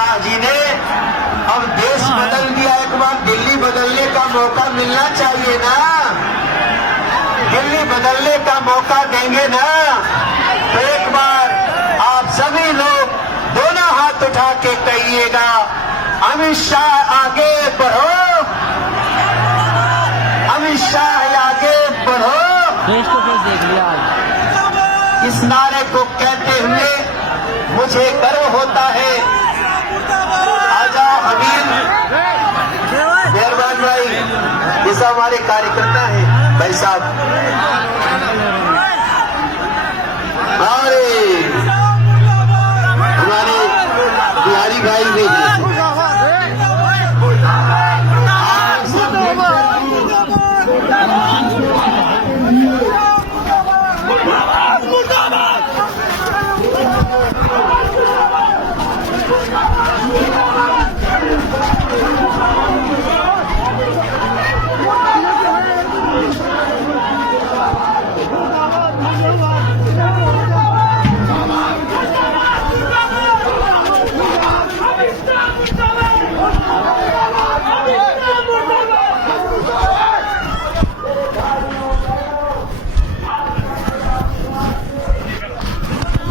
शाह जी ने अब देश बदल दिया, एक बार दिल्ली बदलने का मौका मिलना चाहिए ना। दिल्ली बदलने का मौका देंगे ना तो एक बार आप सभी लोग दोनों हाथ उठा के कहिएगा, अमित शाह आगे बढ़ो, अमित शाह आगे बढ़ो। फेस टू फेस देख लिया आज। इस नारे को कहते हुए मुझे गर्व होता है। आजा अमीर मेहरबान भाई, ये सब हमारे कार्यकर्ता हैं भाई साहब। हमारे बिहारी भाई भी